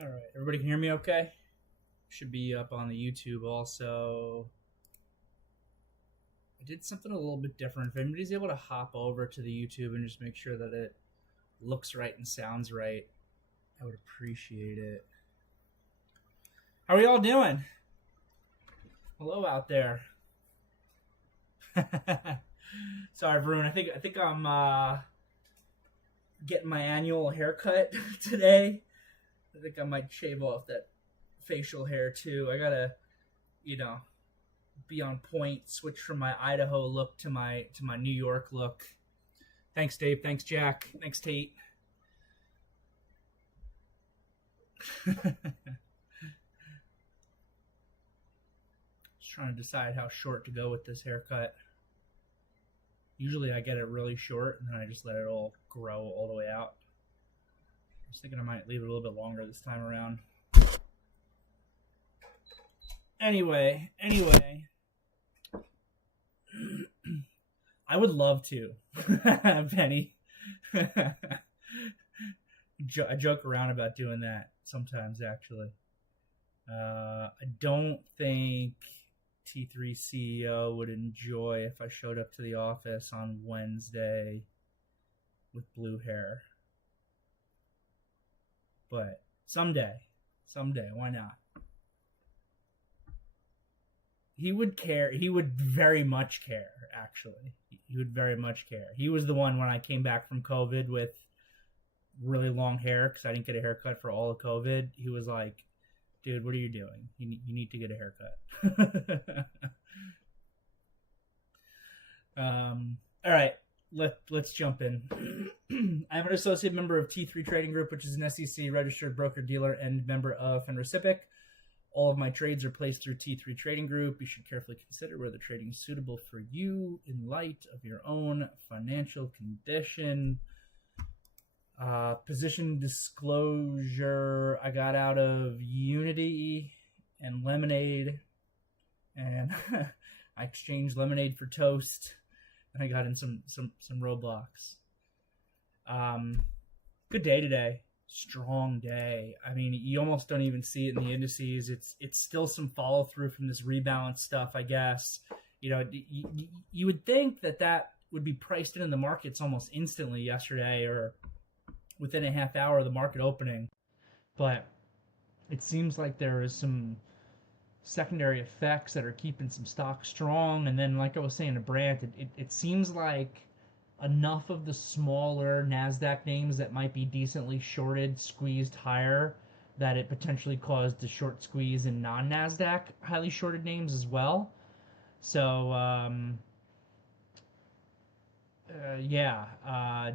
All right, everybody can hear me okay? Should be up on the YouTube also. I did something a little bit different. If anybody's able to hop over to the YouTube and just make sure that it looks right and sounds right, I would appreciate it. How are y'all doing? Hello out there. Sorry, Varun. I think I'm getting my annual haircut today. I think I might shave off that facial hair too. I gotta, be on point. Switch from my Idaho look to my New York look. Thanks, Dave. Thanks, Jack. Thanks, Tate. Just trying to decide how short to go with this haircut. Usually I get it really short and then I just let it all grow all the way out. I was thinking I might leave it a little bit longer this time around. Anyway. I would love to, Penny. I joke around about doing that sometimes, actually. I don't think T3 CEO would enjoy if I showed up to the office on Wednesday with blue hair. But someday, why not? He would care. He would very much care, actually. He would very much care. He was the one when I came back from COVID with really long hair because I didn't get a haircut for all of COVID. He was like, dude, what are you doing? You need to get a haircut. All right, let's jump in. I'm an associate member of T3 Trading Group, which is an SEC registered broker-dealer and member of FINRA. All of my trades are placed through T3 Trading Group. You should carefully consider whether trading is suitable for you in light of your own financial condition. Position disclosure, I got out of Unity and Lemonade, and I exchanged Lemonade for Toast, and I got in some Roblox. Good day today. Strong day. I mean, you almost don't even see it in the indices. It's still some follow through from this rebalance stuff, I guess. You would think that would be priced in the markets almost instantly yesterday or within a half hour of the market opening, but it seems like there is some secondary effects that are keeping some stocks strong. And then, like I was saying to Brant, it seems like enough of the smaller NASDAQ names that might be decently shorted squeezed higher that it potentially caused a short squeeze in non-NASDAQ highly shorted names as well. So,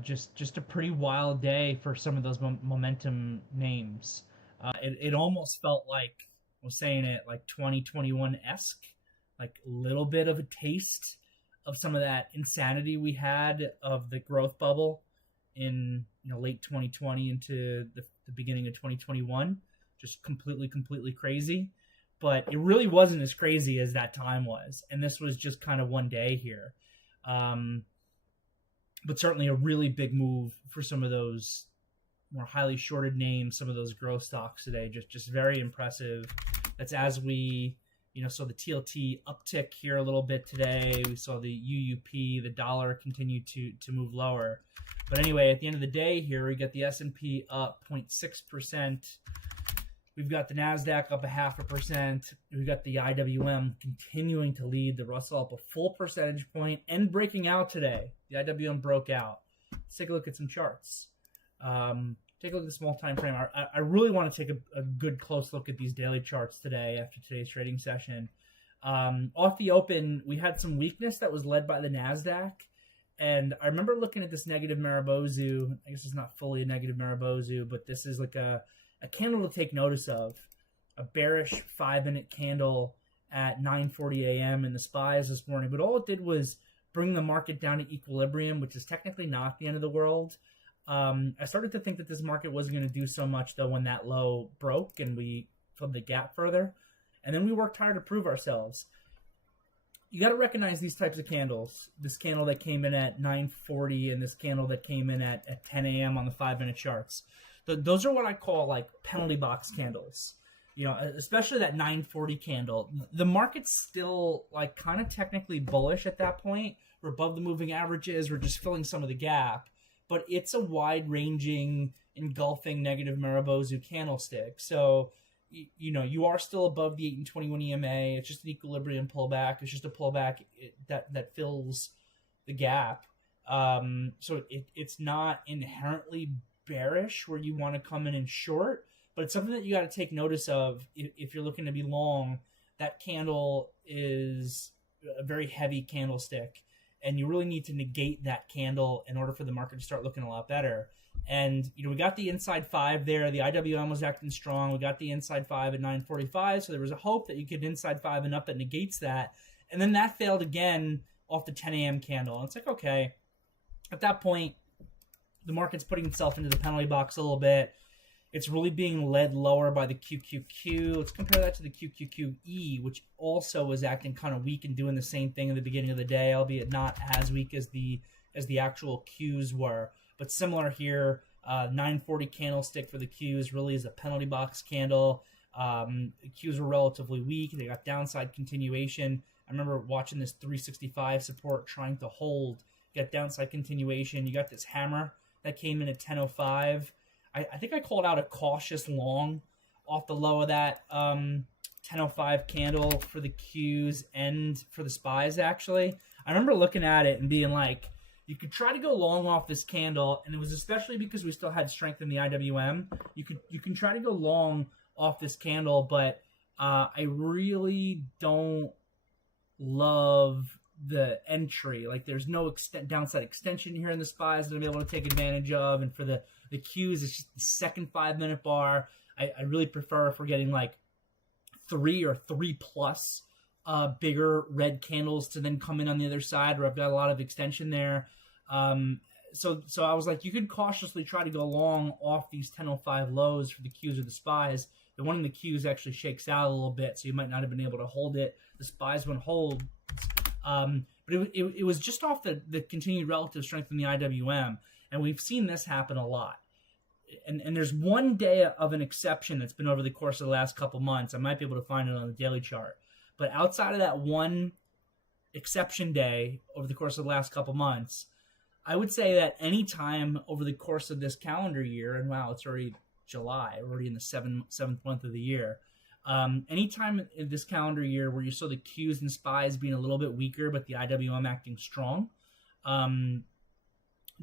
just a pretty wild day for some of those momentum names. It almost felt like, I was saying it, like 2021-esque, like a little bit of a taste of some of that insanity we had of the growth bubble in late 2020 into the beginning of 2021. Just completely crazy. But it really wasn't as crazy as that time was. And this was just kind of one day here. But certainly a really big move for some of those more highly shorted names, some of those growth stocks today. Just very impressive. That's as we saw the TLT uptick here a little bit today. We saw the UUP, the dollar, continue to move lower. But anyway, at the end of the day here, we got the S&P up 0.6%. We've got the NASDAQ up 0.5%. We've got the IWM continuing to lead, the Russell up a full percentage point and breaking out today. The IWM broke out. Let's take a look at some charts. Take a look at the small time frame. I really want to take a good close look at these daily charts today after today's trading session. Off the open, we had some weakness that was led by the NASDAQ. And I remember looking at this negative Maribozu. I guess it's not fully a negative Maribozu, but this is like a candle to take notice of. A bearish 5-minute candle at 9:40 a.m. in the SPYs this morning. But all it did was bring the market down to equilibrium, which is technically not the end of the world. I started to think that this market wasn't going to do so much, though, when that low broke and we filled the gap further. And then we worked hard to prove ourselves. You got to recognize these types of candles. This candle that came in at 9:40 and this candle that came in at 10 a.m. on the 5-minute charts. those are what I call like penalty box candles. Especially that 940 candle. The market's still like kind of technically bullish at that point. We're above the moving averages. We're just filling some of the gap, but it's a wide-ranging, engulfing negative Marubozu candlestick. So, you are still above the 8 and 21 EMA. It's just an equilibrium pullback. It's just a pullback that fills the gap. So it's not inherently bearish where you want to come in and short, but it's something that you got to take notice of if you're looking to be long. That candle is a very heavy candlestick, and you really need to negate that candle in order for the market to start looking a lot better. And, we got the inside 5 there. The IWM was acting strong. We got the inside 5 at 945, so there was a hope that you could inside 5 and up that negates that. And then that failed again off the 10 a.m. candle. And it's like, okay, at that point, the market's putting itself into the penalty box a little bit. It's really being led lower by the QQQ. Let's compare that to the QQQE, which also was acting kind of weak and doing the same thing in the beginning of the day, albeit not as weak as the actual Qs were. But similar here, 940 candlestick for the Qs really is a penalty box candle. Qs were relatively weak. They got downside continuation. I remember watching this 365 support trying to hold. You got downside continuation. You got this hammer that came in at 1005. I think I called out a cautious long off the low of that 1005 candle for the Qs and for the SPYs, actually. I remember looking at it and being like, you could try to go long off this candle, and it was especially because we still had strength in the IWM. You can try to go long off this candle, but I really don't love the entry. Like, there's no downside extension here in the SPYs that I'll be able to take advantage of, and for the Qs, it's just the second 5-minute bar. I really prefer if we're getting like 3 or 3+ bigger red candles to then come in on the other side where I've got a lot of extension there. So I was like, you could cautiously try to go long off these 1005 lows for the Qs or the SPYs. The one in the Qs actually shakes out a little bit, so you might not have been able to hold it. The SPYs wouldn't hold. But it was just off the continued relative strength in the IWM, and we've seen this happen a lot. And there's one day of an exception that's been over the course of the last couple months. I might be able to find it on the daily chart. But outside of that one exception day over the course of the last couple months, I would say that any time over the course of this calendar year, and wow, it's already July, we're already in the seventh month of the year. Anytime in this calendar year where you saw the Qs and SPYs being a little bit weaker, but the IWM acting strong, the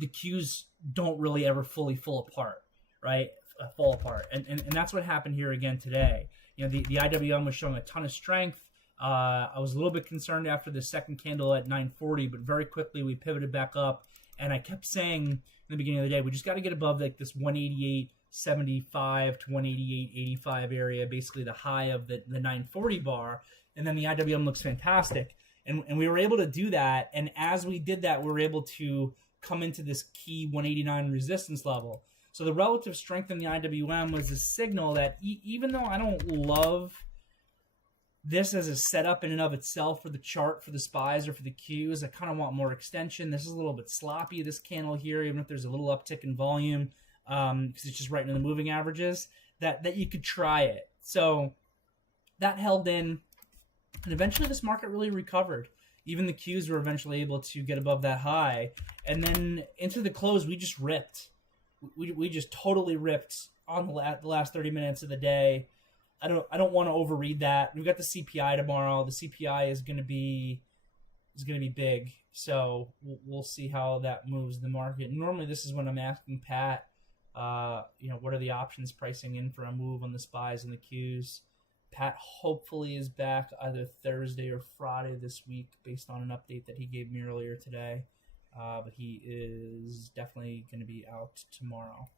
Qs don't really ever fully fall apart, right? Fall apart. And that's what happened here again today. The IWM was showing a ton of strength. I was a little bit concerned after the second candle at 940, but very quickly we pivoted back up. And I kept saying in the beginning of the day, we just got to get above like this 188.75 to 188.85 area, basically the high of the 940 bar. And then the IWM looks fantastic. And we were able to do that. And as we did that, we were able to come into this key 189 resistance level. So the relative strength in the IWM was a signal that even though I don't love this as a setup in and of itself for the chart, for the SPYs or for the Qs, I kind of want more extension. This is a little bit sloppy, this candle here, even if there's a little uptick in volume, because it's just right in the moving averages, that you could try it. So that held in, and eventually this market really recovered. Even the Qs were eventually able to get above that high. And then into the close, we just ripped. We just totally ripped on the last 30 minutes of the day. I don't want to overread that. We've got the CPI tomorrow. The CPI is going to be big, so we'll see how that moves the market. Normally, this is when I'm asking Pat, what are the options pricing in for a move on the SPYs and the Qs. Pat hopefully is back either Thursday or Friday this week, based on an update that he gave me earlier today. But he is definitely going to be out tomorrow.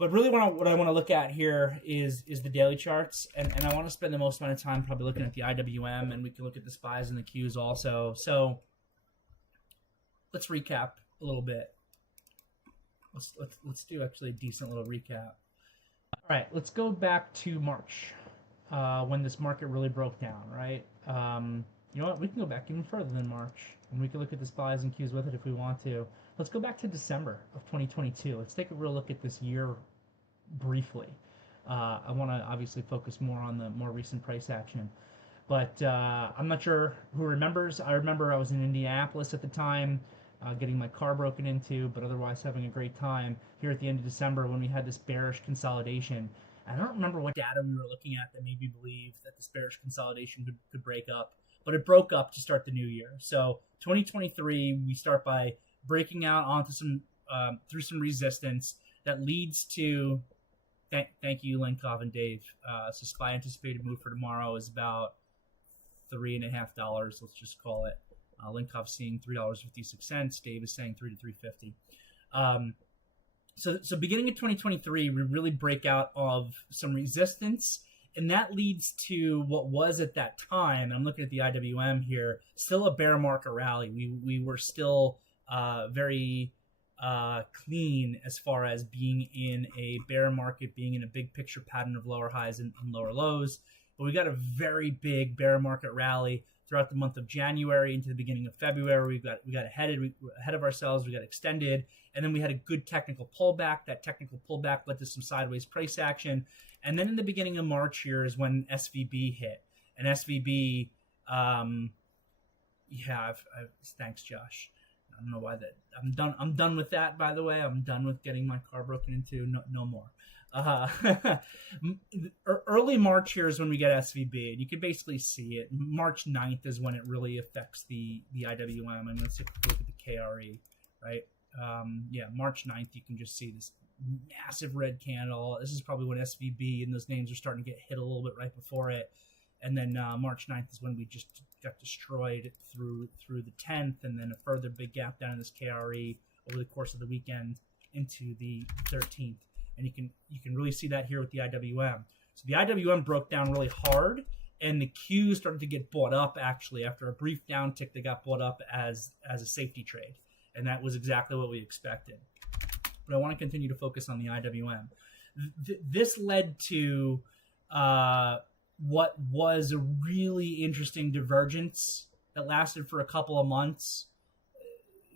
But really what I want to look at here is the daily charts, and I want to spend the most amount of time probably looking at the IWM, and we can look at the SPYs and the Qs also. So let's recap a little bit. Let's do actually a decent little recap. All right, let's go back to March, when this market really broke down, right? You know what? We can go back even further than March, and we can look at the SPYs and Qs with it if we want to. Let's go back to December of 2022. Let's take a real look at this year briefly. I want to obviously focus more on the more recent price action. But I'm not sure who remembers. I remember I was in Indianapolis at the time, getting my car broken into, but otherwise having a great time here at the end of December when we had this bearish consolidation. I don't remember what data we were looking at that made me believe that this bearish consolidation could break up, but it broke up to start the new year. So 2023, we start by breaking out onto some through some resistance that leads to. Thank you, Linkov and Dave. So SPY anticipated move for tomorrow is about $3.50. Let's just call it. Linkov seeing $3.56. Dave is saying $3 to $3.50. So beginning of 2023, we really break out of some resistance, and that leads to what was at that time. I'm looking at the IWM here, still a bear market rally. We were still very clean as far as being in a bear market, being in a big picture pattern of lower highs and lower lows. But we got a very big bear market rally throughout the month of January into the beginning of February. We got ahead of ourselves. We got extended, and then we had a good technical pullback. That technical pullback led to some sideways price action, and then in the beginning of March here is when SVB hit. And SVB, thanks, Josh. I don't know why that. I'm done with that. By the way, I'm done with getting my car broken into. No more. Early March here is when we get SVB, and you can basically see it. March 9th is when it really affects the IWM. I'm going to take a look at the KRE, right? March 9th, you can just see this massive red candle. This is probably when SVB and those names are starting to get hit a little bit right before it. And then March 9th is when we just got destroyed through the 10th, and then a further big gap down in this KRE over the course of the weekend into the 13th. And you can really see that here with the IWM. So the IWM broke down really hard, and the Qs started to get bought up actually after a brief downtick. They got bought up as a safety trade, and that was exactly what we expected. But I want to continue to focus on the IWM. This led to what was a really interesting divergence that lasted for a couple of months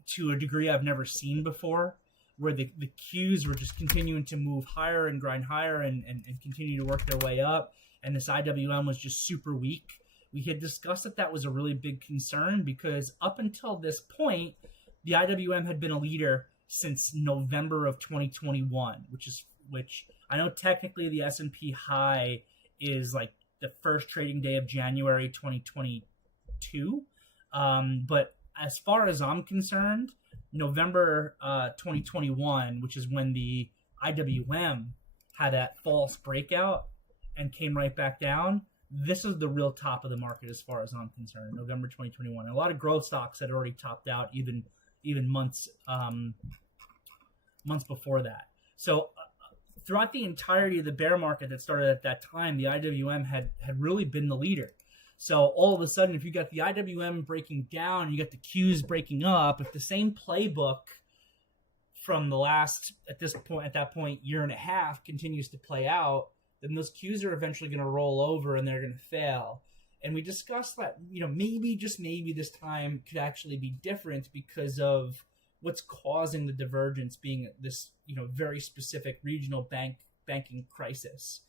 to a degree I've never seen before, where the Qs were just continuing to move higher and grind higher and continue to work their way up. And this IWM was just super weak. We had discussed that was a really big concern because up until this point, the IWM had been a leader since November of 2021, which I know technically the S&P high is like the first trading day of January 2022. But as far as I'm concerned, November 2021, which is when the IWM had that false breakout and came right back down, this is the real top of the market as far as I'm concerned, November 2021. And a lot of growth stocks had already topped out even months before that. So throughout the entirety of the bear market that started at that time, the IWM had really been the leader. So all of a sudden, if you got the IWM breaking down, you got the Qs breaking up, if the same playbook from the last, at that point, year and a half continues to play out, then those Qs are eventually going to roll over and they're going to fail. And we discussed that, maybe, just maybe this time could actually be different because of what's causing the divergence being this, very specific regional banking crisis.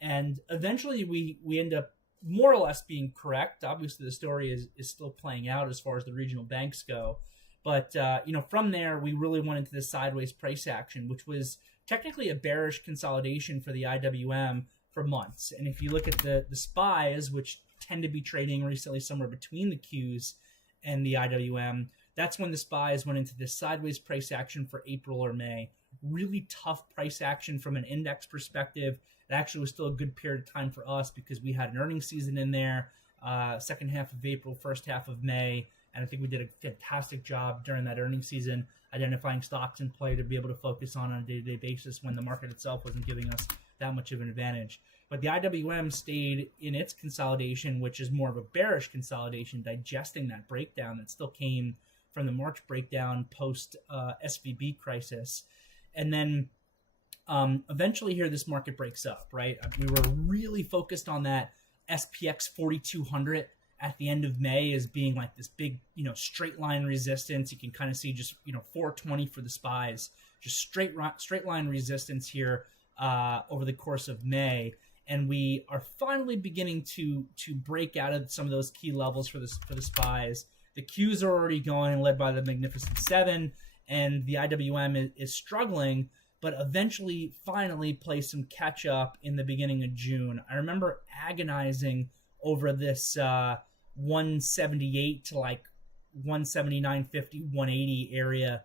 And eventually we end up more or less being correct. Obviously, the story is still playing out as far as the regional banks go. But, from there, we really went into this sideways price action, which was technically a bearish consolidation for the IWM for months. And if you look at the SPYs, which tend to be trading recently somewhere between the Qs and the IWM, that's when the SPYs went into this sideways price action for April or May. Really tough price action from an index perspective. It actually was still a good period of time for us because we had an earnings season in there, second half of April, first half of May. And I think we did a fantastic job during that earnings season identifying stocks in play to be able to focus on a day-to-day basis when the market itself wasn't giving us that much of an advantage. But the IWM stayed in its consolidation, which is more of a bearish consolidation, digesting that breakdown that still came from the March breakdown post SVB crisis. And then eventually here, this market breaks up, right? We were really focused on that SPX 4200 at the end of May as being like this big, straight line resistance. You can kind of see just, 420 for the SPYs, just straight line resistance here over the course of May. And we are finally beginning to break out of some of those key levels for the SPYs. The Qs are already going, led by the Magnificent Seven, and the IWM is struggling, but eventually finally play some catch up in the beginning of June. I remember agonizing over this 178 to like 179.50, 180 area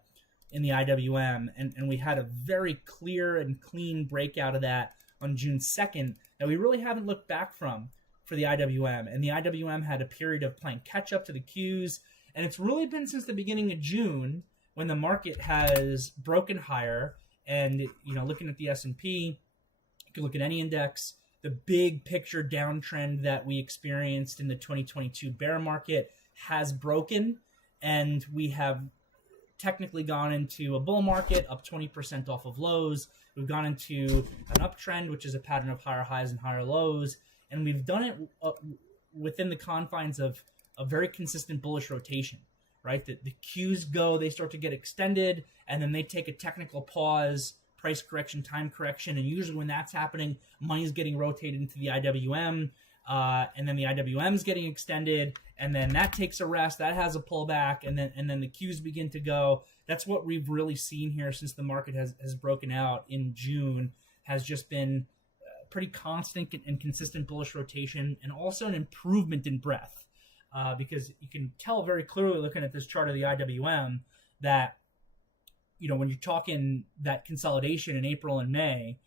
in the IWM, and we had a very clear and clean breakout of that on June 2nd that we really haven't looked back from for the IWM. And the IWM had a period of playing catch up to the Qs, and it's really been since the beginning of June when the market has broken higher. And looking at the S&P, you can look at any index, the big picture downtrend that we experienced in the 2022 bear market has broken, and we have technically gone into a bull market, up 20% off of lows. We've gone into an uptrend, which is a pattern of higher highs and higher lows, and we've done it within the confines of a very consistent bullish rotation, right? The Qs go, they start to get extended, and then they take a technical pause, price correction, time correction, and usually when that's happening, money's getting rotated into the IWM, and then the IWM's getting extended, and then that takes a rest, that has a pullback, and then the Qs begin to go. That's what we've really seen here since the market has broken out in June, has just been pretty constant and consistent bullish rotation, and also an improvement in breadth, because you can tell very clearly looking at this chart of the IWM that when you're talking that consolidation in April and May,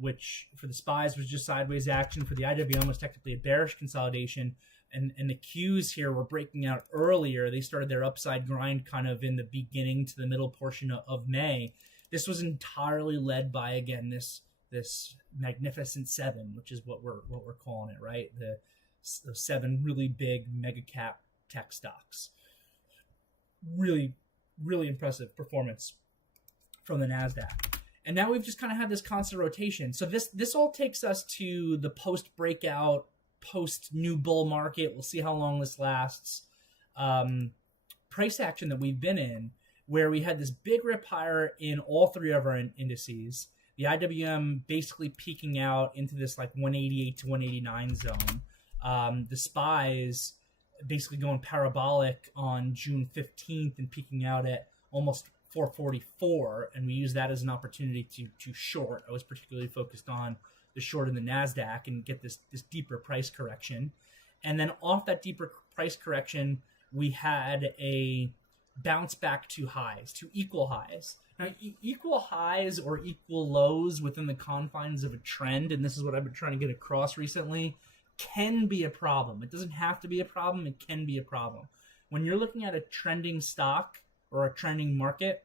which for the SPYs was just sideways action, for the IWM was technically a bearish consolidation, and the Qs here were breaking out earlier. They started their upside grind kind of in the beginning to the middle portion of May. This was entirely led by, again, this Magnificent Seven, which is what we're calling it, right? The 7 really big mega cap tech stocks. Really, really impressive performance from the NASDAQ. And now we've just kind of had this constant rotation. So this all takes us to the post-breakout, post-new bull market. We'll see how long this lasts. Price action that we've been in, where we had this big rip higher in all 3 of our indices. The IWM basically peaking out into this like 188 to 189 zone. The SPYs basically going parabolic on June 15th and peaking out at almost 444, and we use that as an opportunity to short. I was particularly focused on the short in the NASDAQ and get this deeper price correction. And then off that deeper price correction, we had a bounce back to highs, to equal highs. Now, equal highs or equal lows within the confines of a trend, and this is what I've been trying to get across recently, can be a problem. It doesn't have to be a problem. It can be a problem. When you're looking at a trending stock or a trending market,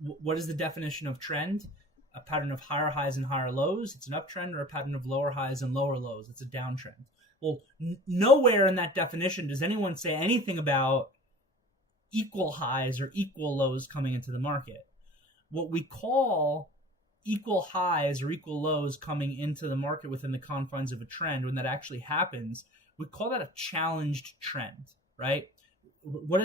what is the definition of trend? A pattern of higher highs and higher lows. It's an uptrend. Or a pattern of lower highs and lower lows. It's a downtrend. Well, nowhere in that definition does anyone say anything about equal highs or equal lows coming into the market. What we call equal highs or equal lows coming into the market within the confines of a trend, when that actually happens, we call that a challenged trend, right? What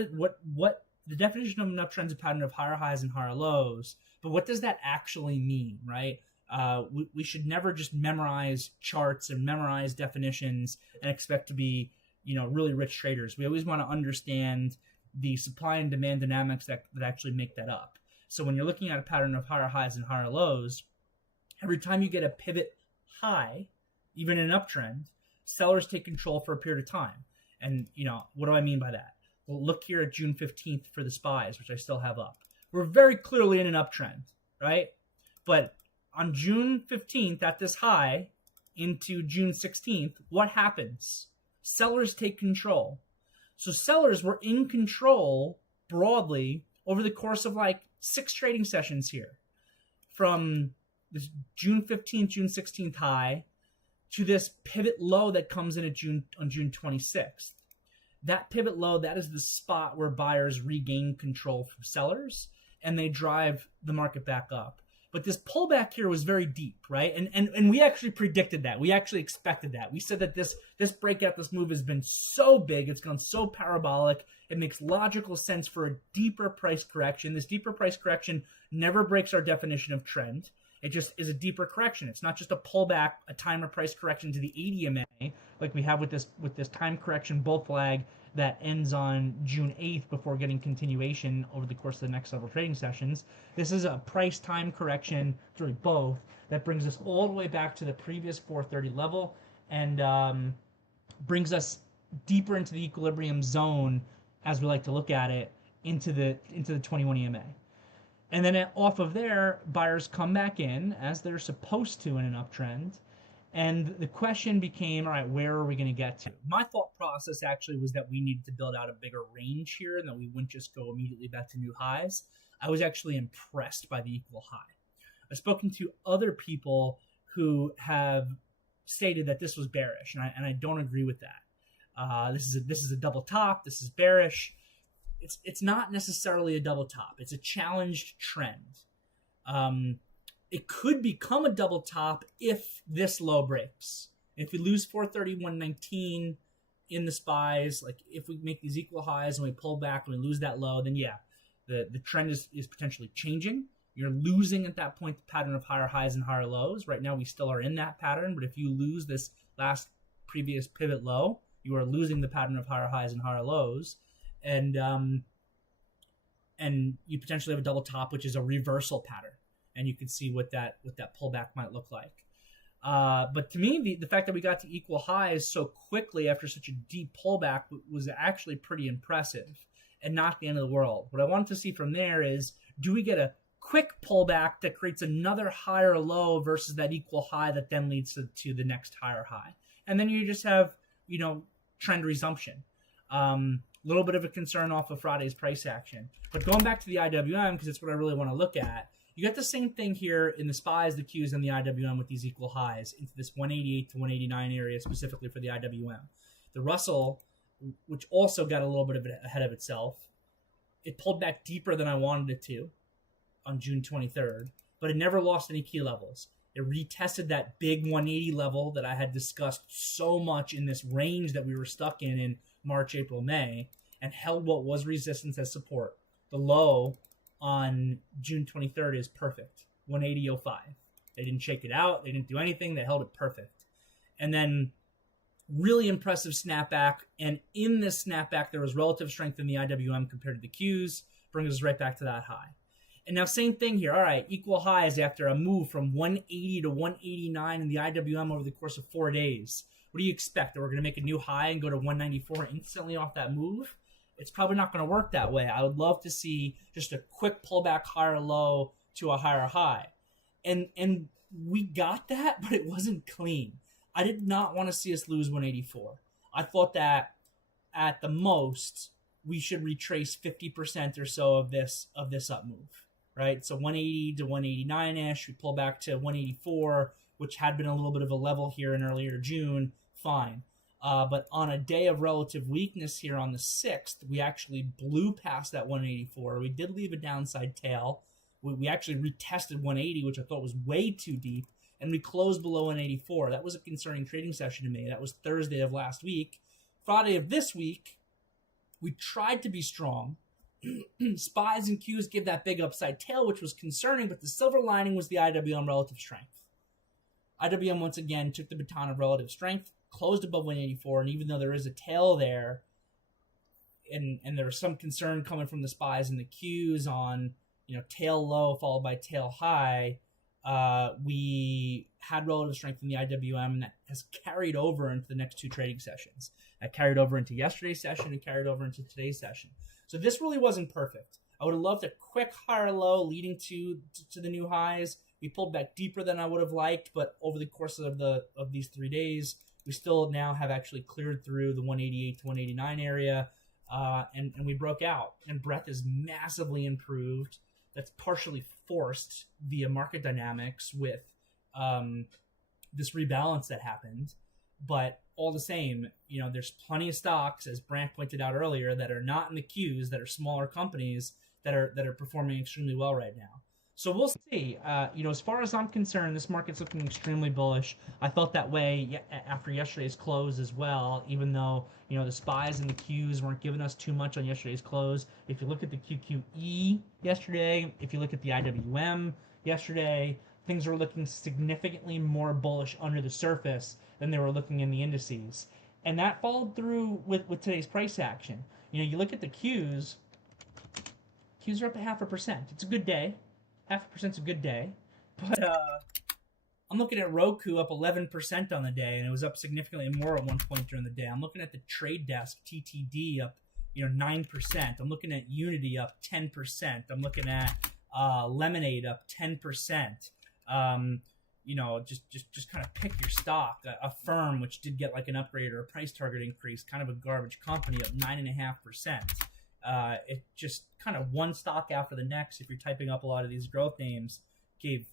the definition of an uptrend is a pattern of higher highs and higher lows, but what does that actually mean, right? We should never just memorize charts and memorize definitions and expect to be, really rich traders. We always want to understand the supply and demand dynamics that actually make that up. So when you're looking at a pattern of higher highs and higher lows, every time you get a pivot high, even in an uptrend, sellers take control for a period of time. And, what do I mean by that? Well, look here at June 15th for the SPYs, which I still have up. We're very clearly in an uptrend, right? But on June 15th, at this high, into June 16th, what happens? Sellers take control. So sellers were in control broadly over the course of like 6 trading sessions here, from this June 15th, June 16th high to this pivot low that comes in on June 26th. That pivot low, that is the spot where buyers regain control from sellers and they drive the market back up. But this pullback here was very deep, right? And we actually predicted that. We actually expected that. We said that this breakout, this move has been so big, it's gone so parabolic, it makes logical sense for a deeper price correction. This deeper price correction never breaks our definition of trend. It just is a deeper correction. It's not just a pullback, a time or price correction to the 80 MA, like we have with this time correction bull flag that ends on June 8th before getting continuation over the course of the next several trading sessions. This is a price time correction, really both, that brings us all the way back to the previous 430 level and brings us deeper into the equilibrium zone, as we like to look at it, into the 21 EMA. And then off of there, buyers come back in, as they're supposed to in an uptrend. And the question became, all right, where are we going to get to? My thought process actually was that we needed to build out a bigger range here and that we wouldn't just go immediately back to new highs. I was actually impressed by the equal high. I've spoken to other people who have stated that this was bearish, and I don't agree with that. This is a double top. This is bearish. It's not necessarily a double top. It's a challenged trend. It could become a double top if this low breaks. If we lose 431.19 in the SPYs, like if we make these equal highs and we pull back and we lose that low, then yeah, the trend is potentially changing. You're losing at that point the pattern of higher highs and higher lows. Right now we still are in that pattern, but if you lose this last previous pivot low, you are losing the pattern of higher highs and higher lows. And you potentially have a double top, which is a reversal pattern. And you can see what that pullback might look like. But to me, the fact that we got to equal highs so quickly after such a deep pullback was actually pretty impressive and not the end of the world. What I wanted to see from there is, do we get a quick pullback that creates another higher low versus that equal high that then leads to the next higher high? And then you just have, trend resumption. Little bit of a concern off of Friday's price action. But going back to the IWM, because it's what I really want to look at, you got the same thing here in the SPYs, the Qs, and the IWM with these equal highs into this 188 to 189 area, specifically for the IWM. The Russell, which also got a little bit of it ahead of itself, it pulled back deeper than I wanted it to on June 23rd, but it never lost any key levels. It retested that big 180 level that I had discussed so much in this range that we were stuck in March, April, May, and held what was resistance as support. The low on June 23rd is perfect, 180.05. They didn't shake it out. They didn't do anything. They held it perfect. And then really impressive snapback. And in this snapback, there was relative strength in the IWM compared to the Qs, brings us right back to that high. And now same thing here. All right, equal highs after a move from 180 to 189 in the IWM over the course of 4 days. What do you expect? That we're going to make a new high and go to 194 instantly off that move? It's probably not going to work that way. I would love to see just a quick pullback higher low to a higher high. And we got that, but it wasn't clean. I did not want to see us lose 184. I thought that at the most, we should retrace 50% or so of this up move, right? So 180 to 189-ish, we pull back to 184, which had been a little bit of a level here in earlier June, fine. But on a day of relative weakness here on the 6th, we actually blew past that 184. We did leave a downside tail. We actually retested 180, which I thought was way too deep, and we closed below 184. That was a concerning trading session to me. That was Thursday of last week. Friday of this week, we tried to be strong. SPYs and Qs give that big upside tail, which was concerning, but the silver lining was the IWM relative strength. IWM once again took the baton of relative strength, closed above 184, and even though there is a tail there, and there was some concern coming from the SPYs and the Qs on, tail low followed by tail high, we had relative strength in the IWM, and that has carried over into the next two trading sessions. That carried over into yesterday's session and carried over into today's session. So this really wasn't perfect. I would have loved a quick higher low leading to the new highs. We pulled back deeper than I would have liked, but over the course of these 3 days, we still now have actually cleared through the 188 to 189 area, and we broke out. And breadth is massively improved. That's partially forced via market dynamics with this rebalance that happened. But all the same, there's plenty of stocks, as Brant pointed out earlier, that are not in the Qs, that are smaller companies that are performing extremely well right now. So we'll see. As far as I'm concerned, this market's looking extremely bullish. I felt that way after yesterday's close as well, even though, the SPYs and the Qs weren't giving us too much on yesterday's close. If you look at the QQE yesterday, if you look at the IWM yesterday, things were looking significantly more bullish under the surface than they were looking in the indices. And that followed through with today's price action. You look at the Qs are up 0.5%. It's a good day. 0.5%'s a good day. But I'm looking at Roku up 11% on the day, and it was up significantly more at one point during the day. I'm looking at the trade desk TTD up 9%. I'm looking at Unity up 10%. I'm looking at Lemonade up 10%. Just kind of pick your stock. A firm which did get like an upgrade or a price target increase, kind of a garbage company, up 9.5%. It just kind of one stock after the next, if you're typing up a lot of these growth names, gave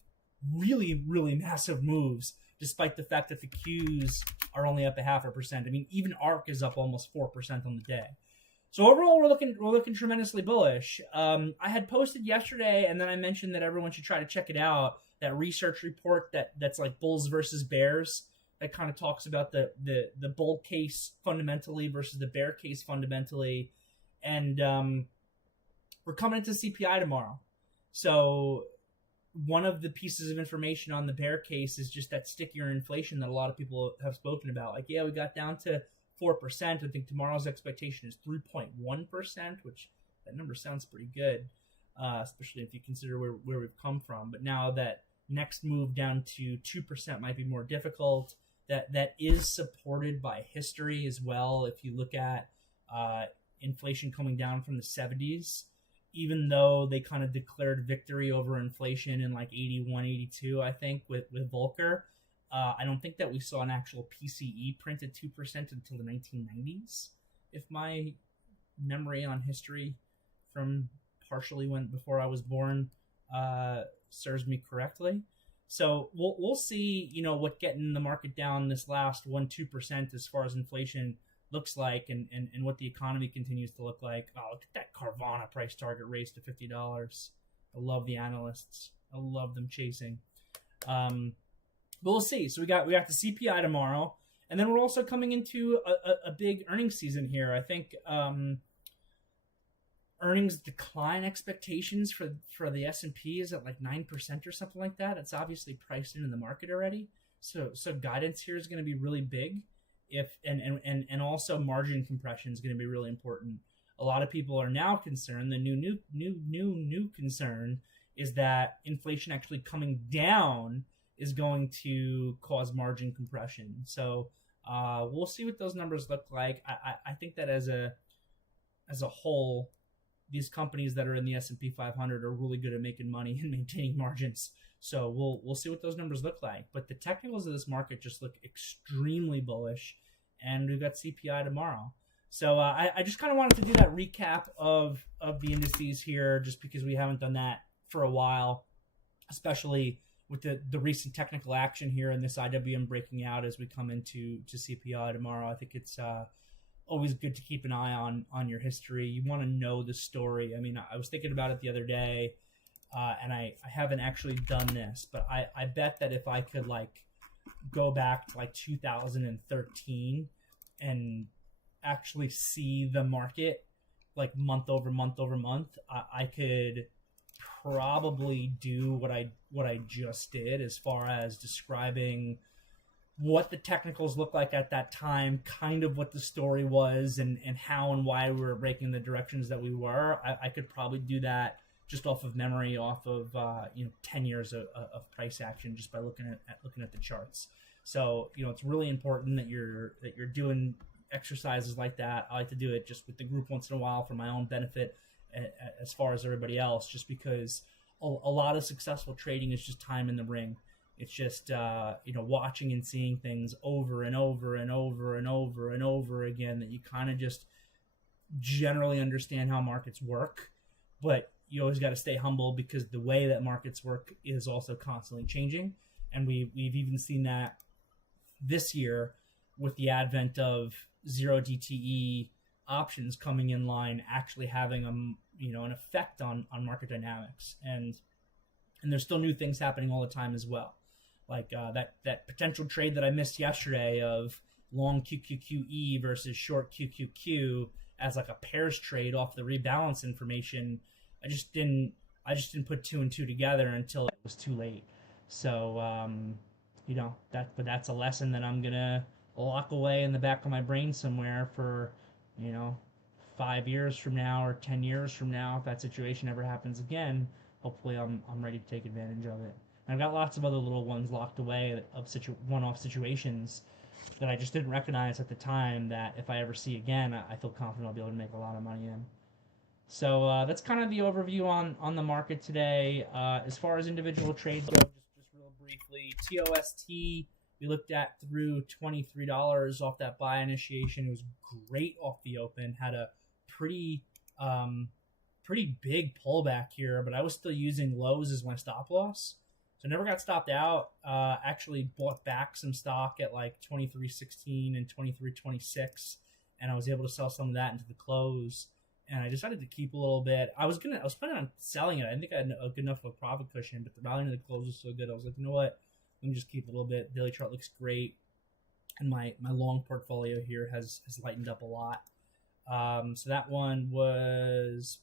really, really massive moves, despite the fact that the Qs are only up 0.5%. I mean, even ARK is up almost 4% on the day. So overall, we're looking tremendously bullish. I had posted yesterday, and then I mentioned that everyone should try to check it out. That research report that's like bulls versus bears, that kind of talks about the bull case fundamentally versus the bear case fundamentally. And we're coming into CPI tomorrow. So one of the pieces of information on the bear case is just that stickier inflation that a lot of people have spoken about. Like, yeah, we got down to 4%. I think tomorrow's expectation is 3.1%, which that number sounds pretty good, especially if you consider where we've come from. But now that next move down to 2% might be more difficult. That is supported by history as well. If you look at inflation coming down from the 70s, even though they kind of declared victory over inflation in like 81, 82, I think, with Volcker, I don't think that we saw an actual PCE print at 2% until the 1990s, if my memory on history from partially when before I was born serves me correctly. So we'll see, what getting the market down this last 1-2% as far as inflation looks like, and what the economy continues to look like. Oh, look at that Carvana price target raised to $50. I love the analysts. I love them chasing. But we'll see. So we got the CPI tomorrow, and then we're also coming into a big earnings season here. I think earnings decline expectations for the S&P is at like 9% or something like that. It's obviously priced into the market already. So guidance here is going to be really big. And also margin compression is going to be really important. A lot of people are now concerned. The new concern is that inflation actually coming down is going to cause margin compression. So we'll see what those numbers look like. I think that as a whole, these companies that are in the S&P 500 are really good at making money and maintaining margins. So we'll see what those numbers look like. But the technicals of this market just look extremely bullish, and we've got CPI tomorrow. So I just kind of wanted to do that recap of the indices here, just because we haven't done that for a while, especially with the recent technical action here and this IWM breaking out as we come into CPI tomorrow. I think it's always good to keep an eye on your history. You want to know the story. I mean, I was thinking about it the other day, and I haven't actually done this, but I bet that if I could go back to 2013 and actually see the market month over month over month, I could probably do what I just did as far as describing what the technicals look like at that time, kind of what the story was, and how and why we were breaking the directions that we were. I could probably do that just off of memory, off of 10 years of price action, just by looking at the charts. So it's really important that you're doing exercises like that. I like to do it just with the group once in a while for my own benefit, as far as everybody else, just because a lot of successful trading is just time in the ring. It's just watching and seeing things over and over and over and over and over again, that you kind of just generally understand how markets work. But you always got to stay humble, because the way that markets work is also constantly changing. And we've even seen that this year with the advent of 0 DTE options coming in line, actually having an effect on market dynamics. And And there's still new things happening all the time as well. Like that potential trade that I missed yesterday of long QQQE versus short QQQ as like a pairs trade off the rebalance information. I just didn't put two and two together until it was too late. So but that's a lesson that I'm gonna lock away in the back of my brain somewhere for 5 years from now or 10 years from now. If that situation ever happens again, hopefully I'm ready to take advantage of it. And I've got lots of other little ones locked away of one-off situations that I just didn't recognize at the time, that if I ever see again, I feel confident I'll be able to make a lot of money in. So that's kind of the overview on the market today. As far as individual trades go, just real briefly, TOST we looked at through $23 off that buy initiation. It was great off the open. Had a pretty big pullback here, but I was still using lows as my stop loss. So never got stopped out. Actually bought back some stock at like 23.16 and 23.26, and I was able to sell some of that into the close. And I decided to keep a little bit. I was planning on selling it. I didn't think I had a good enough of a profit cushion, but the rally into the close was so good. I was like, you know what? Let me just keep a little bit. Daily chart looks great, and my long portfolio here has lightened up a lot. So that one was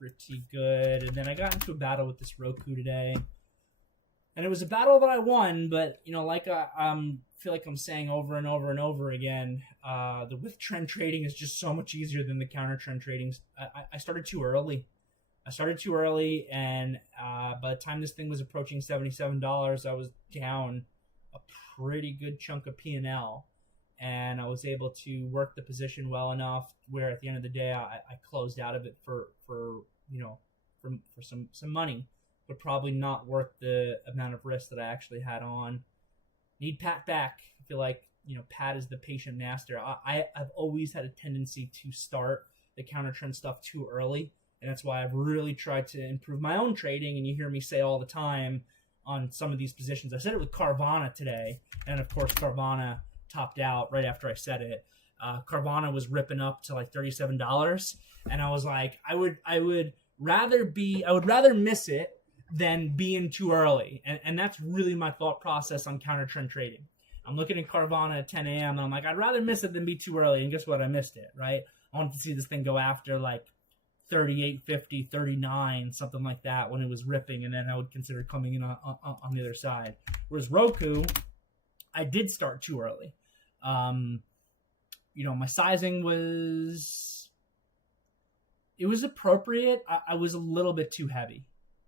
pretty good. And then I got into a battle with this Roku today. And it was a battle that I won, but like I feel like I'm saying over and over and over again, the with trend trading is just so much easier than the counter trend trading. I started too early. And by the time this thing was approaching $77, I was down a pretty good chunk of P&L, and I was able to work the position well enough where at the end of the day I closed out of it for some money, but probably not worth the amount of risk that I actually had on. Need Pat back. I feel like Pat is the patient master. I've always had a tendency to start the counter trend stuff too early. And that's why I've really tried to improve my own trading. And you hear me say all the time on some of these positions. I said it with Carvana today. And of course, Carvana topped out right after I said it. Carvana was ripping up to like $37. And I was like, I would rather miss it than be in too early. And that's really my thought process on counter trend trading. I'm looking at Carvana at 10 a.m. and I'm like, I'd rather miss it than be too early. And guess what? I missed it, right? I wanted to see this thing go after like 38.50, 39, something like that when it was ripping, and then I would consider coming in on the other side. Whereas Roku, I did start too early. My sizing was appropriate. I was a little bit too heavy.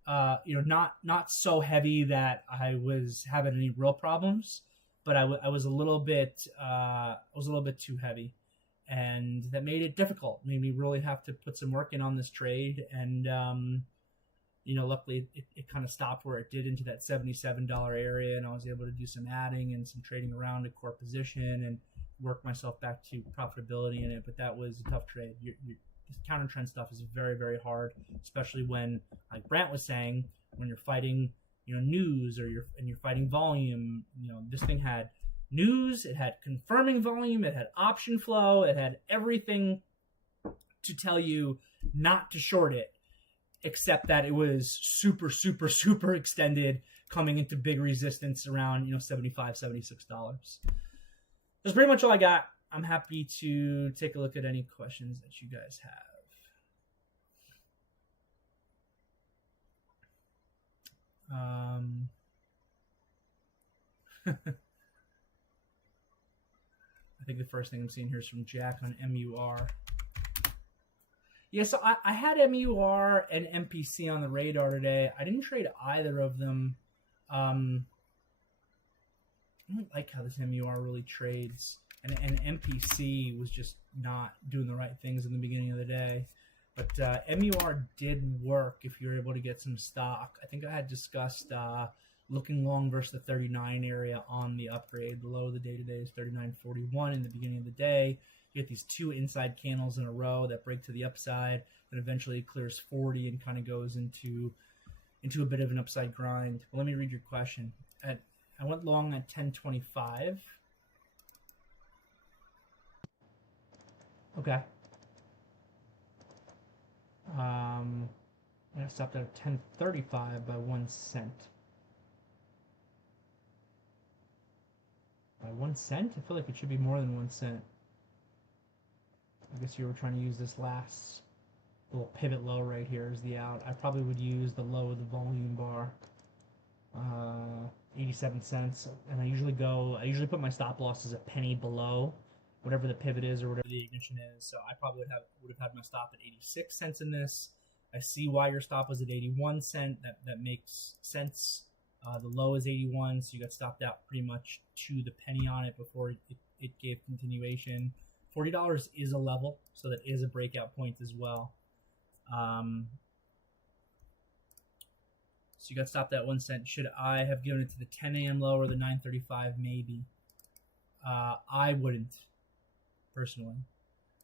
Not so heavy that I was having any real problems, but I was a little bit too heavy. And that made it difficult. Made me really have to put some work in on this trade. And, luckily it kind of stopped where it did into that $77 area. And I was able to do some adding and some trading around a core position and work myself back to profitability in it. But that was a tough trade. This counter trend stuff is very, very hard, especially when, like Brant was saying, when you're fighting, news or you're fighting volume. This thing had news, it had confirming volume, it had option flow, it had everything to tell you not to short it, except that it was super, super, super extended, coming into big resistance around $75, $76. That's pretty much all I got. I'm happy to take a look at any questions that you guys have. I think the first thing I'm seeing here is from Jack on MUR. Yeah, so I had MUR and MPC on the radar today. I didn't trade either of them. I don't like how this MUR really trades. And MPC was just not doing the right things in the beginning of the day. But MUR did work if you're able to get some stock. I think I had discussed looking long versus the 39 area on the upgrade. The low of the day today is 39.41 in the beginning of the day. You get these two inside candles in a row that break to the upside, and eventually it clears 40 and kind of goes into a bit of an upside grind. Well, let me read your question. I went long at 10.25. Okay. I stopped at 1035 by 1 cent. By 1 cent? I feel like it should be more than 1 cent. I guess you were trying to use this last little pivot low right here as the out. I probably would use the low of the volume bar. 87 cents. And I usually put my stop losses a penny below whatever the pivot is or whatever the ignition is. So I probably would have had my stop at 86 cents in this. I see why your stop was at 81 cent. That makes sense. The low is 81, so you got stopped out pretty much to the penny on it before it gave continuation. $40 is a level, so that is a breakout point as well. So you got stopped at 1 cent. Should I have given it to the 10 a.m. low or the 9:35? Maybe. I wouldn't, personally.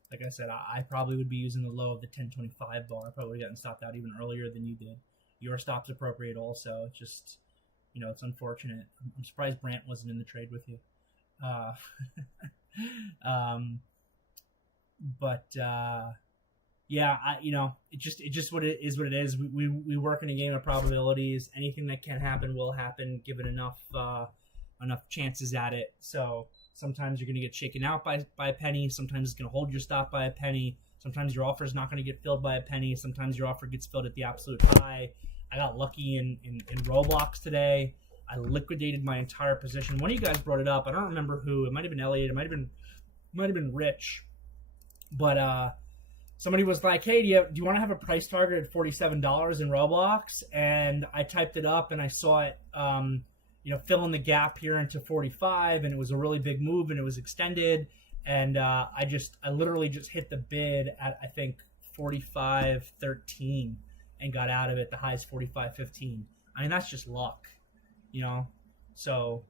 Like I said, I probably would be using the low of the 10.25 bar. I probably would have gotten stopped out even earlier than you did. Your stop's appropriate also. It's just, it's unfortunate. I'm surprised Brant wasn't in the trade with you. Yeah, it just what it is. What it is. We work in a game of probabilities. Anything that can happen will happen, given enough chances at it. So sometimes you're going to get shaken out by a penny. Sometimes it's going to hold your stop by a penny. Sometimes your offer is not going to get filled by a penny. Sometimes your offer gets filled at the absolute high. I got lucky in Roblox today. I liquidated my entire position. One of you guys brought it up. I don't remember who. It might have been Elliot. It might have been Rich. But somebody was like, "Hey, do you want to have a price target at $47 in Roblox?" And I typed it up, and I saw it, fill in the gap here into 45, and it was a really big move, and it was extended. And I literally just hit the bid at, I think, 45.13 and got out of it. The high is 45.15. I mean, that's just luck, So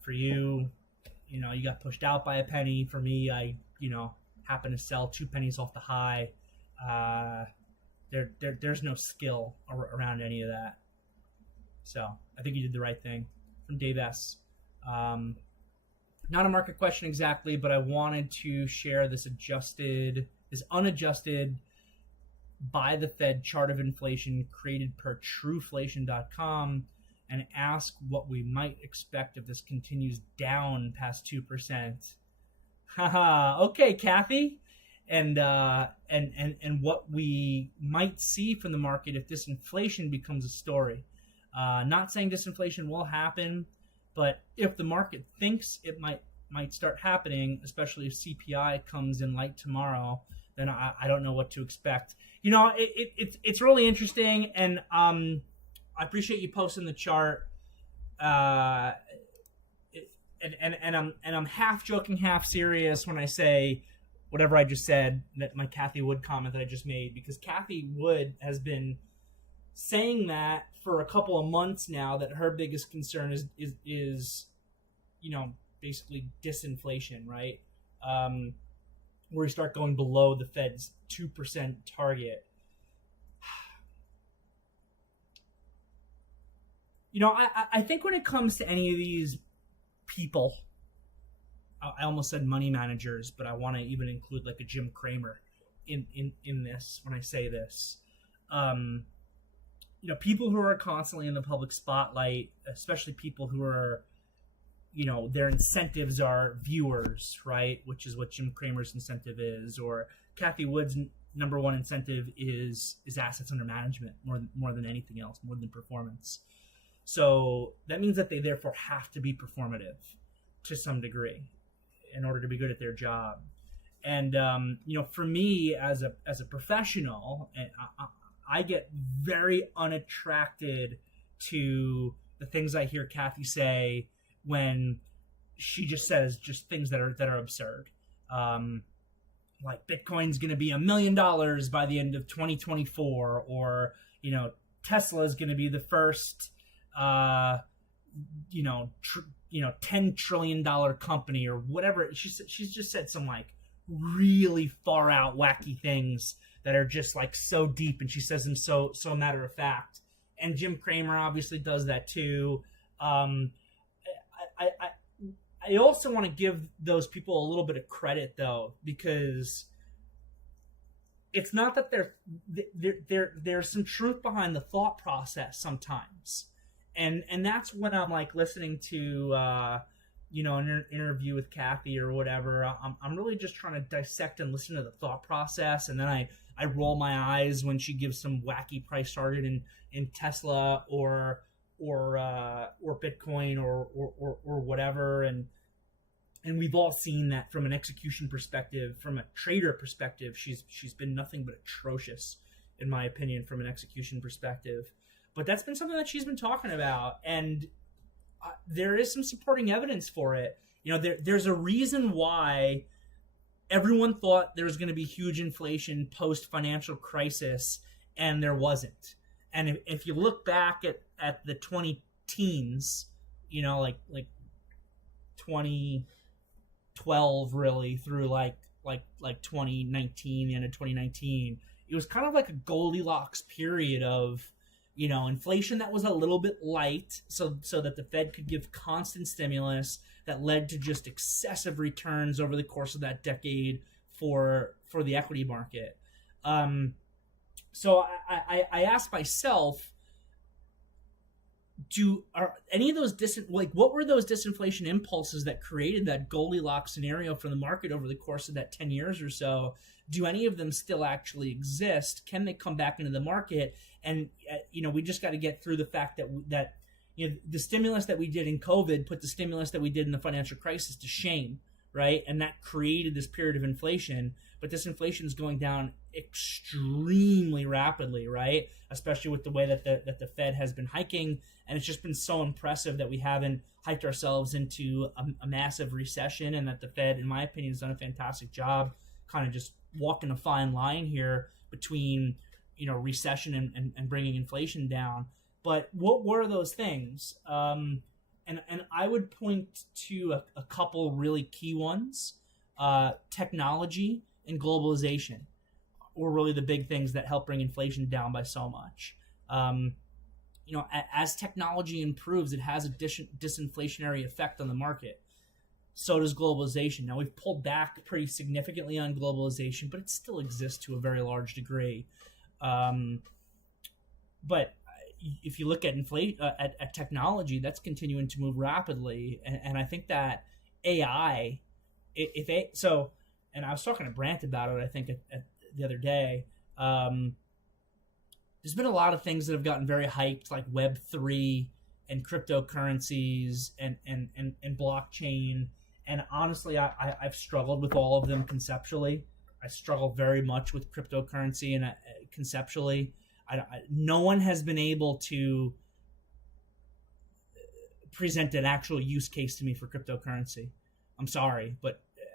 for you, you got pushed out by a penny. For me, I, happened to sell 2 pennies off the high. There's no skill around any of that. So I think you did the right thing. From Dave S. Not a market question exactly, but I wanted to share this unadjusted by the Fed chart of inflation created per trueflation.com and ask what we might expect if this continues down past 2%. Haha. Okay, Kathy. And what we might see from the market if disinflation becomes a story. Not saying disinflation will happen, but if the market thinks it might start happening, especially if CPI comes in light tomorrow, then I don't know what to expect. It's really interesting, and I appreciate you posting the chart. And I'm half joking, half serious when I say whatever I just said, that my Kathy Wood comment that I just made, because Kathy Wood has been saying that for a couple of months now, that her biggest concern is basically disinflation, right? Where we start going below the Fed's 2% target. I think when it comes to any of these people, I almost said money managers, but I want to even include like a Jim Cramer in this when I say this. People who are constantly in the public spotlight, especially people who are, their incentives are viewers, right? Which is what Jim Cramer's incentive is, or Kathy Wood's number one incentive is assets under management more than anything else, more than performance. So that means that they therefore have to be performative to some degree in order to be good at their job. And for me as a professional, I get very unattracted to the things I hear Kathy say when she just says just things that are absurd. Like Bitcoin's going to be $1 million by the end of 2024, or Tesla is going to be the first $10 trillion company, or whatever. She's just said some like really far out wacky things that are just like so deep, and she says them so matter of fact. And Jim Cramer obviously does that too. I also want to give those people a little bit of credit though, because it's not that there's some truth behind the thought process sometimes, and that's when I'm like listening to an interview with Kathy or whatever. I'm really just trying to dissect and listen to the thought process, and then I roll my eyes when she gives some wacky price target in Tesla or Bitcoin or whatever, and we've all seen that from an execution perspective, from a trader perspective. She's been nothing but atrocious, in my opinion, from an execution perspective. But that's been something that she's been talking about, and there is some supporting evidence for it. There's a reason why everyone thought there was going to be huge inflation post financial crisis, and there wasn't. And if you look back at the 20 teens, like 2012 really through like 2019, the end of 2019, it was kind of like a Goldilocks period of inflation that was a little bit light, so that the Fed could give constant stimulus that led to just excessive returns over the course of that decade for the equity market. So I asked myself, are any of those what were those disinflation impulses that created that Goldilocks scenario for the market over the course of that 10 years or so? Do any of them still actually exist? Can they come back into the market? And we just got to get through the fact that the stimulus that we did in COVID put the stimulus that we did in the financial crisis to shame, right? And that created this period of inflation. But this inflation is going down extremely rapidly, right? Especially with the way that the Fed has been hiking, and it's just been so impressive that we haven't hiked ourselves into a massive recession, and that the Fed, in my opinion, has done a fantastic job kind of just walking a fine line here between recession and bringing inflation down. But what were those things? And I would point to a couple really key ones. Technology and globalization were really the big things that help bring inflation down by so much. As technology improves, it has a disinflationary effect on the market. So does globalization. Now, we've pulled back pretty significantly on globalization, but it still exists to a very large degree. But if you look at at technology, that's continuing to move rapidly, and I think that AI, and I was talking to Brant about it, I think the other day. There's been a lot of things that have gotten very hyped, like Web3 and cryptocurrencies and blockchain. And honestly, I've struggled with all of them conceptually. I struggle very much with cryptocurrency and conceptually. No one has been able to present an actual use case to me for cryptocurrency. I'm sorry,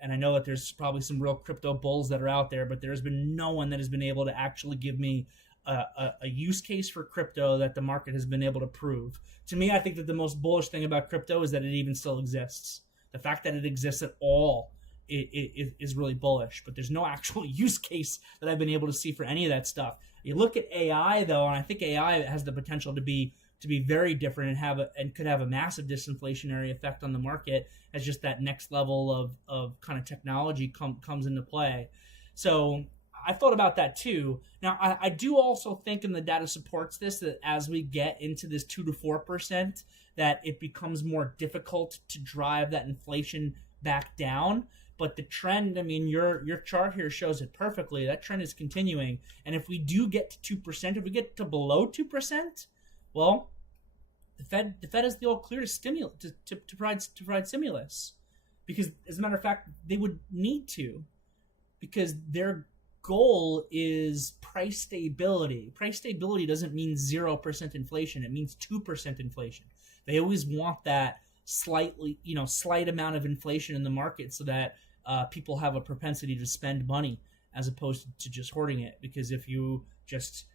and I know that there's probably some real crypto bulls that are out there, but there's been no one that has been able to actually give me a use case for crypto that the market has been able to prove. To me, I think that the most bullish thing about crypto is that it even still exists. The fact that it exists at all is really bullish, but there's no actual use case that I've been able to see for any of that stuff. You look at AI though, and I think AI has the potential to be very different and could have a massive disinflationary effect on the market as just that next level of kind of technology comes into play. So I thought about that too. Now, I do also think, and the data supports this, that as we get into this 2 to 4%, that it becomes more difficult to drive that inflation back down. But the trend, I mean, your chart here shows it perfectly. That trend is continuing. And if we do get to 2%, if we get to below 2%, well, the Fed has the all clear to provide stimulus, because as a matter of fact, they would need to, because their goal is price stability. Price stability doesn't mean 0% inflation. It means 2% inflation. They always want that slight amount of inflation in the market so that people have a propensity to spend money as opposed to just hoarding it. Because if you just,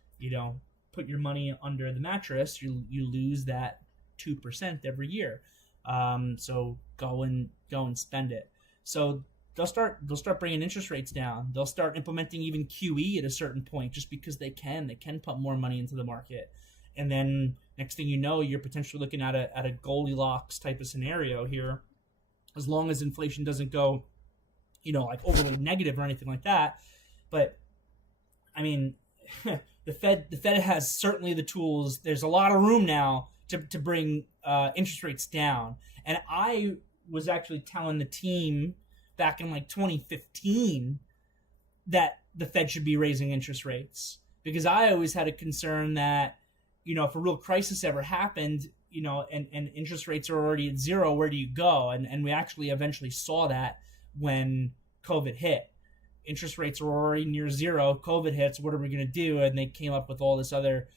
put your money under the mattress, you lose that 2% every year. So go and spend it. So they'll start bringing interest rates down. They'll start implementing even QE at a certain point, just because they can put more money into the market. And then next thing you know, you're potentially looking at a Goldilocks type of scenario here, as long as inflation doesn't go, like overly negative or anything like that. But I mean, the Fed has certainly the tools. There's a lot of room now to bring interest rates down. And I was actually telling the team back in like 2015 that the Fed should be raising interest rates, because I always had a concern that, if a real crisis ever happened, and interest rates are already at zero, where do you go? And we actually eventually saw that when COVID hit. Interest rates are already near zero. COVID hits. What are we going to do? And they came up with all this other,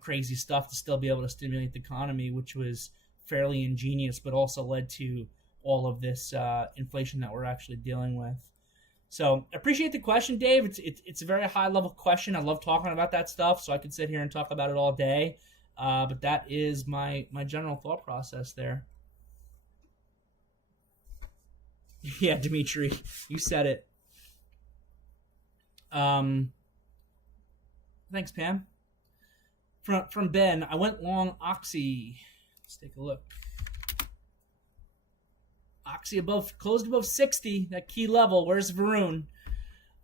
crazy stuff to still be able to stimulate the economy, which was fairly ingenious, but also led to all of this inflation that we're actually dealing with. So I appreciate the question, Dave. It's a very high level question. I love talking about that stuff, so I could sit here and talk about it all day. But that is my general thought process there. Yeah, Dimitri, you said it. Thanks, Pam. From Ben, I went long Oxy. Let's take a look. Oxy closed above 60, that key level. Where's Varun?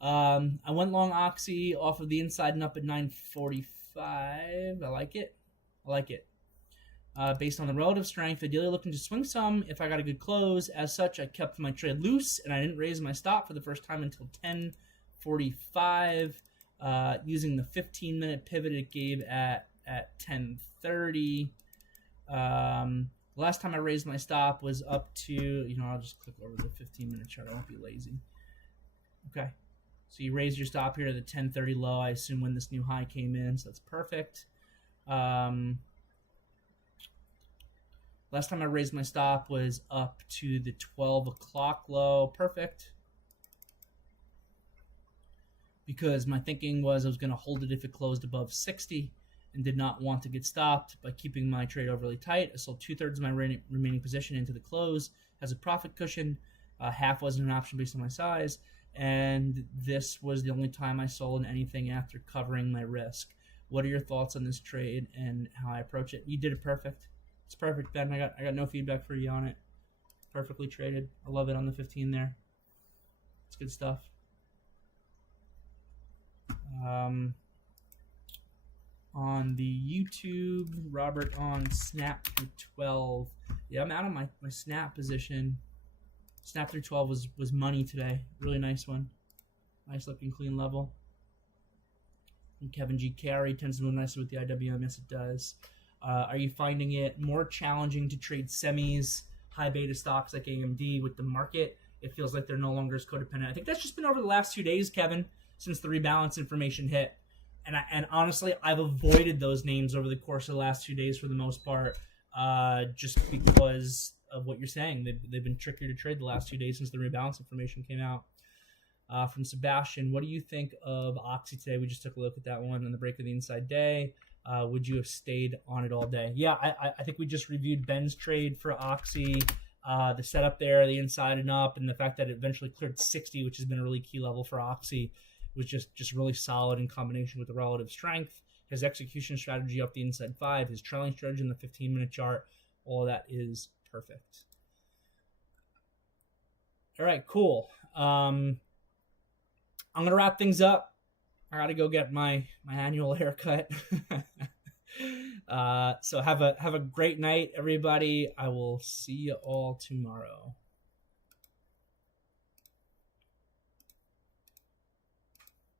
I went long Oxy off of the inside and up at 945. I like it. Based on the relative strength, ideally looking to swing some if I got a good close. As such, I kept my trade loose and I didn't raise my stop for the first time until 10:45. Using the 15-minute pivot it gave at 10:30. Last time I raised my stop was up to, I'll just click over the 15-minute chart. I won't be lazy. Okay. So you raise your stop here to the 10:30 low, I assume, when this new high came in. So that's perfect. Last time I raised my stop was up to the 12 o'clock low. Perfect. Because my thinking was I was going to hold it if it closed above 60 and did not want to get stopped by keeping my trade overly tight. I sold 2/3 of my remaining position into the close as a profit cushion. Half wasn't an option based on my size. And this was the only time I sold anything after covering my risk. What are your thoughts on this trade and how I approach it? You did it perfect. It's perfect, Ben. I got no feedback for you on it. Perfectly traded. I love it on the 15 there. It's good stuff. On the YouTube, Robert on snap through 12. Yeah, I'm out of my snap position. Snap through 12 was money today. Really nice one. Nice looking clean level. And Kevin G. Carey tends to move nicely with the IWM. Yes, it does. Are you finding it more challenging to trade semis, high beta stocks like AMD with the market? It feels like they're no longer as codependent. I think that's just been over the last 2 days, Kevin, since the rebalance information hit. And honestly, I've avoided those names over the course of the last 2 days for the most part, just because of what you're saying. They've been trickier to trade the last 2 days since the rebalance information came out. From Sebastian, what do you think of Oxy today? We just took a look at that one on the break of the inside day. Would you have stayed on it all day? Yeah, I think we just reviewed Ben's trade for Oxy, the setup there, the inside and up, and the fact that it eventually cleared 60, which has been a really key level for Oxy, was just really solid in combination with the relative strength. His execution strategy up the inside 5, his trailing strategy in the 15-minute chart, all of that is perfect. All right, cool. I'm going to wrap things up. I got to go get my annual haircut. So have a great night, everybody. I will see you all tomorrow.